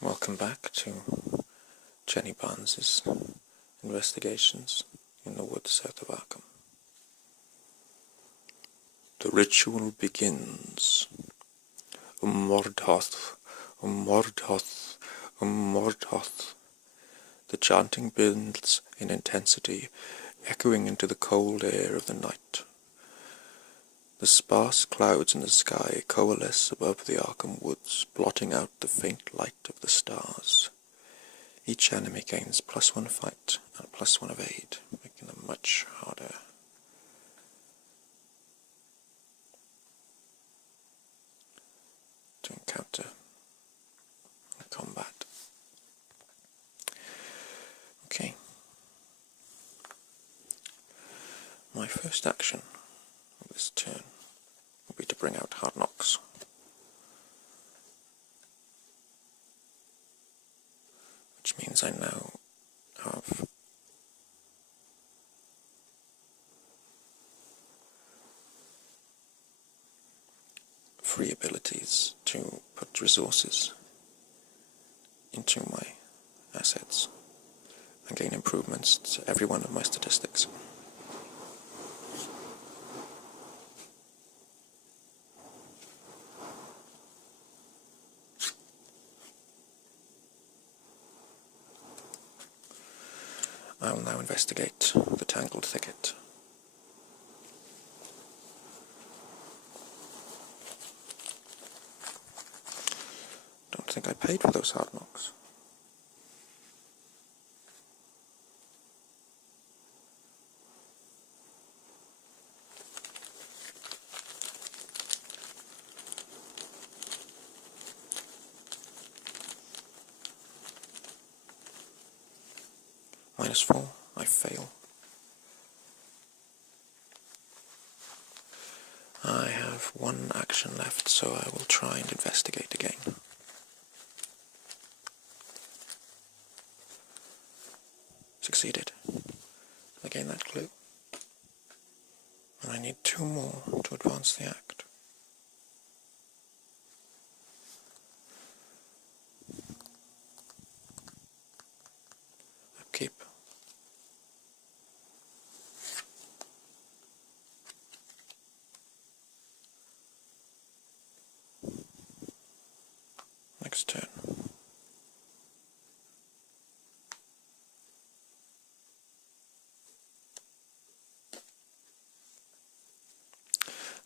Welcome back to Jenny Barnes's investigations in the woods south of Arkham. The ritual begins. Mordhoth, Mordhoth, Mordhoth. The chanting builds in intensity, echoing into the cold air of the night. The sparse clouds in the sky coalesce above the Arkham woods, blotting out the faint light of the stars. Each enemy gains +1 fight and +1 evade, making them much harder. To encounter in combat. Okay. My first action of this turn will be to bring out Hard Knocks. Which means I now have free abilities to put resources into my assets and gain improvements to every one of my statistics. I will now investigate the tangled thicket. Don't think I paid for those Hard Knocks. -4, I fail. I have 1 action left, so I will try and investigate again. Succeeded. I gain that clue. And I need 2 more to advance the act. Upkeep. Next turn.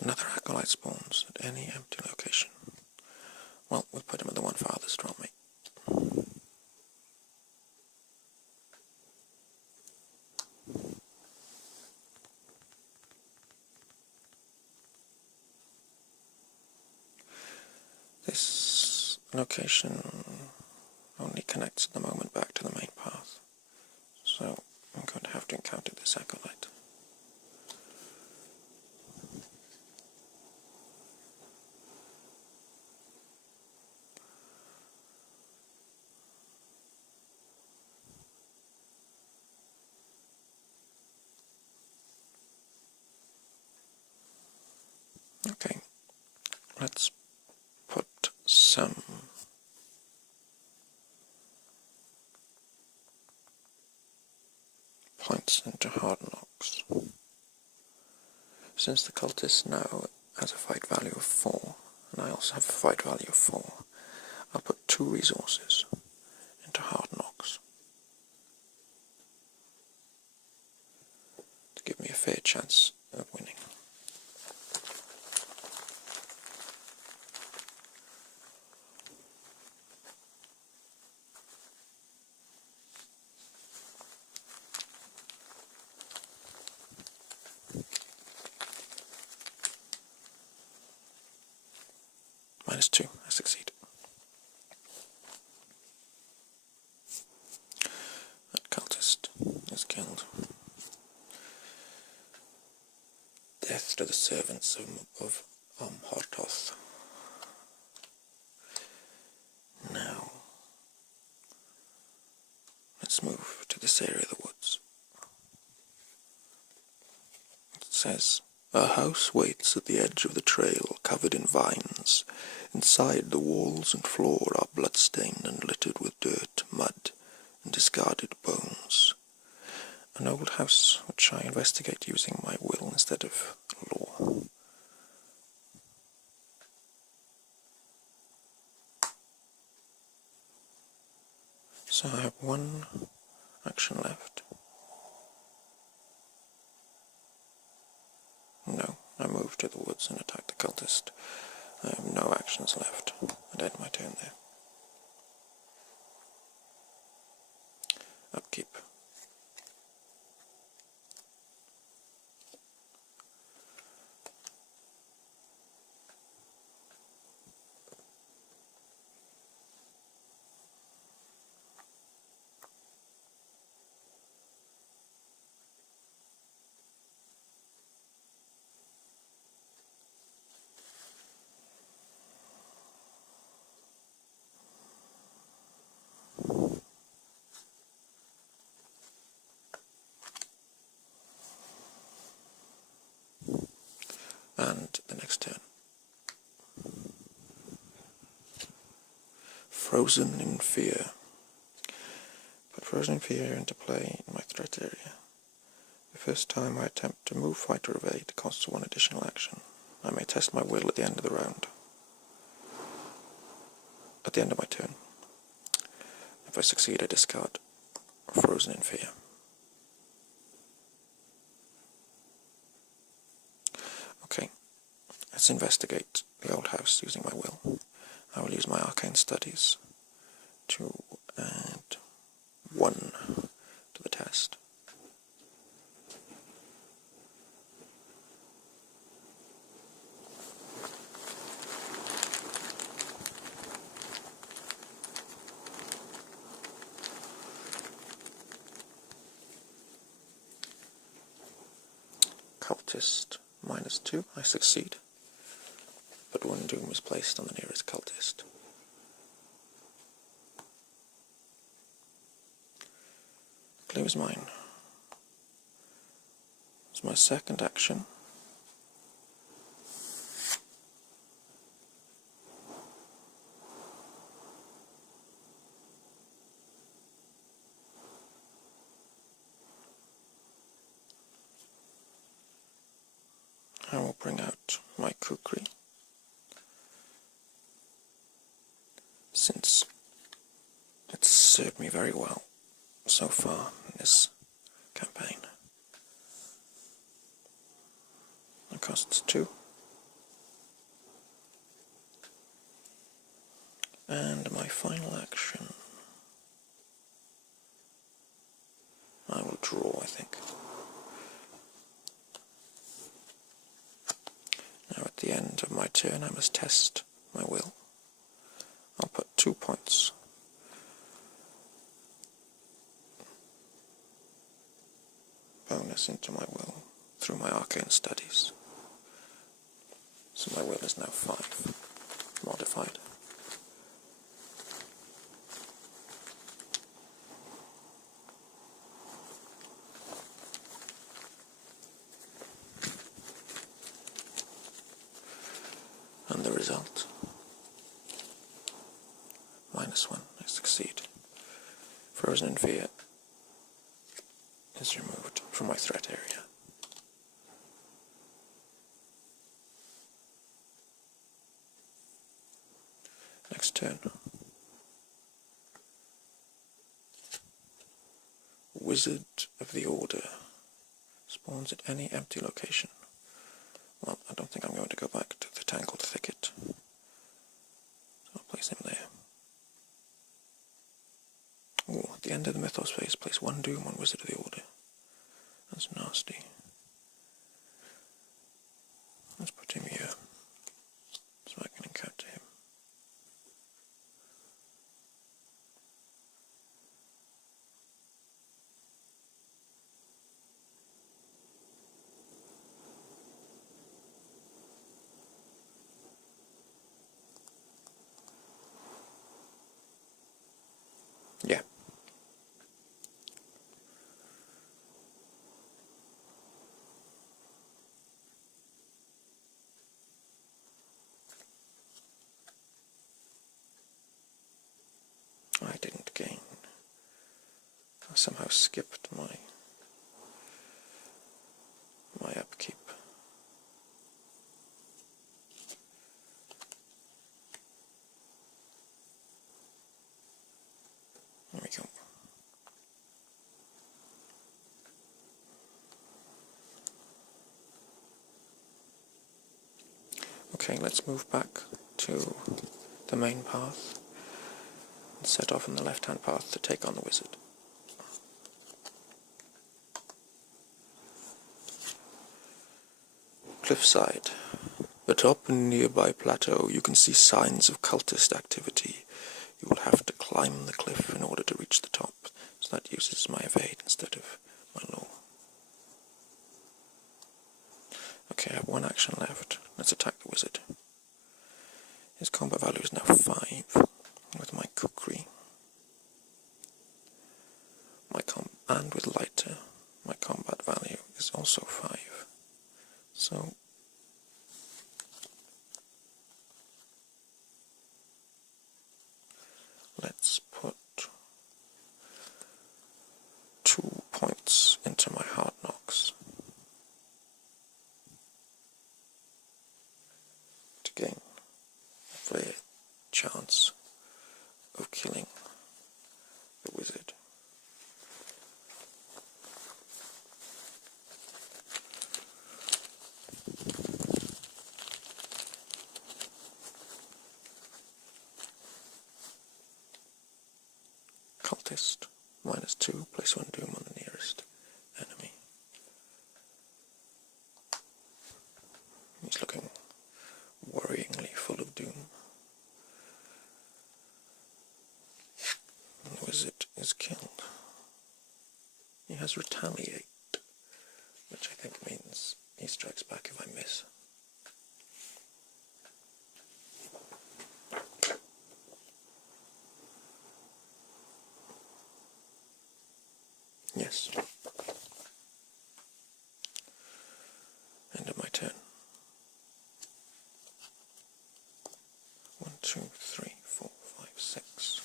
Another acolyte spawns at any empty location. Well, we'll put him at the one farthest from me. This location only connects at the moment back to the main path, so I'm going to have to encounter this acolyte. Okay, let's put some points into Hard Knocks. Since the cultist now has a fight value of 4, and I also have a fight value of 4, I'll put 2 resources into Hard Knocks to give me a fair chance of winning. -2, I succeed. That cultist is killed. Death to the servants of Mordhoth. Now, let's move to this area of the woods. It says A house waits at the edge of the trail, covered in vines. Inside, the walls and floor are blood-stained and littered with dirt, mud, and discarded bones. An old house which I investigate using my will instead of law. So I have one action left. No, I move to the woods and attack the cultist. I have no actions left. I'd end my turn there. Upkeep. And the next turn. Frozen in Fear. Put Frozen in Fear into play in my threat area. The first time I attempt to move, fight, or evade costs one additional action. I may test my will at the end of the round. At the end of my turn. If I succeed, I discard Frozen in Fear. Okay, let's investigate the old house using my will. I will use my arcane studies to add 1 to the test. Cultist -2, I succeed, but 1 doom is placed on the nearest cultist. Clue is mine. It's my second action. I will bring out my kukri, since it's served me very well so far in this campaign. It costs 2. And my final action, I will draw, I think. Now at the end of my turn I must test my will. I'll put 2 points bonus into my will through my arcane studies. So my will is now 5, modified. And the result, -1, I succeed. Frozen in Fear is removed from my threat area. Next turn. Wizard of the Order spawns at any empty location. Well, I don't think I'm going to go back to the Tangled Thicket. So I'll place him there. Ooh, at the end of the Mythos phase, place 1 doom on Wizard of the Order. That's nasty. Let's put him here, so I can encounter him. Yeah. somehow skipped my upkeep. There we go. Okay, let's move back to the main path and set off on the left-hand path to take on the wizard. Cliffside. Atop a nearby plateau, you can see signs of cultist activity. You will have to climb the cliff in order to reach the top, so that uses my evade instead of my law. Okay, I have one action left. Let's attack the wizard. His combat value is now 5, with my kukri. And with lighter, my combat value is also 5. So let's put 2 points into my hard knocks to gain a fair chance of killing the wizard. Cultist, -2, place 1 doom on the nearest enemy. He's looking worryingly full of doom. And the wizard is killed. He has retaliate, which I think means he strikes back if I miss. Yes. End of my turn. 1, 2, 3, 4, 5, 6.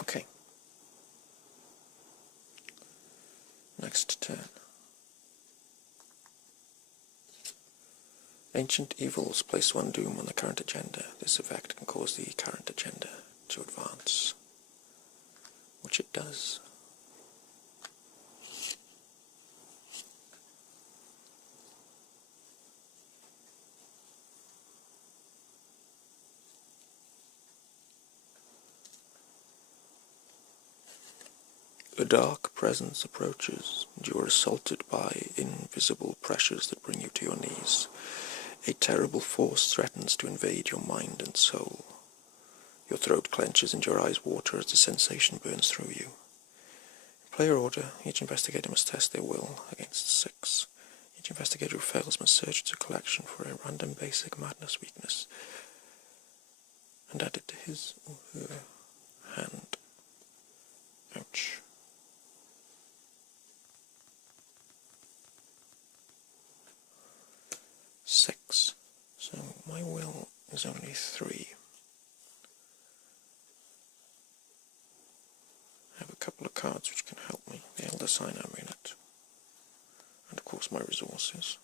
Okay. Next turn. Ancient Evils, place 1 doom on the current agenda. This effect can cause the current agenda to advance, which it does. A dark presence approaches, and you are assaulted by invisible pressures that bring you to your knees. A terrible force threatens to invade your mind and soul. Your throat clenches and your eyes water as the sensation burns through you. In player order, each investigator must test their will against 6. Each investigator who fails must search its collection for a random basic madness weakness and add it to his or her hand. Ouch. Six. So my will is only 3. I have a couple of cards which can help me. The Elder Sign Amulet. And of course my resources.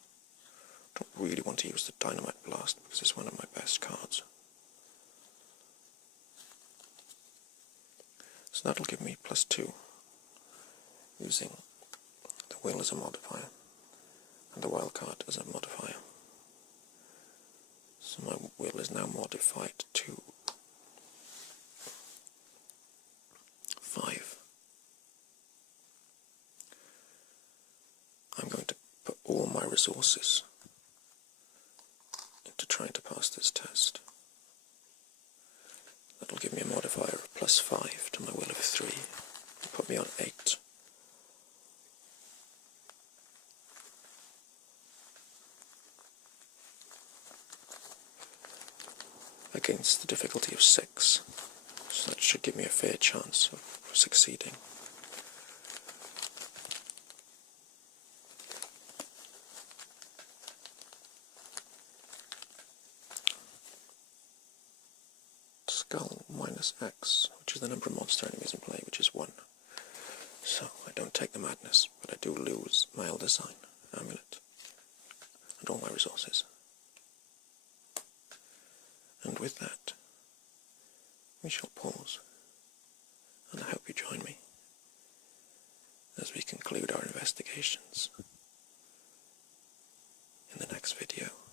I don't really want to use the Dynamite Blast because it's one of my best cards. So that'll give me +2, using the will as a modifier and the wild card as a modifier. So my will is now modified to 5. I'm going to put all my resources into trying to pass this test. That'll give me a modifier of +5 to my will of 3. Put me on 8. against the difficulty of 6. So that should give me a fair chance of succeeding. Skull minus X, which is the number of monster enemies in play, which is 1. So I don't take the madness, but I do lose my Elder Sign, Amulet, and all my resources. And with that, we shall pause, and I hope you join me as we conclude our investigations in the next video.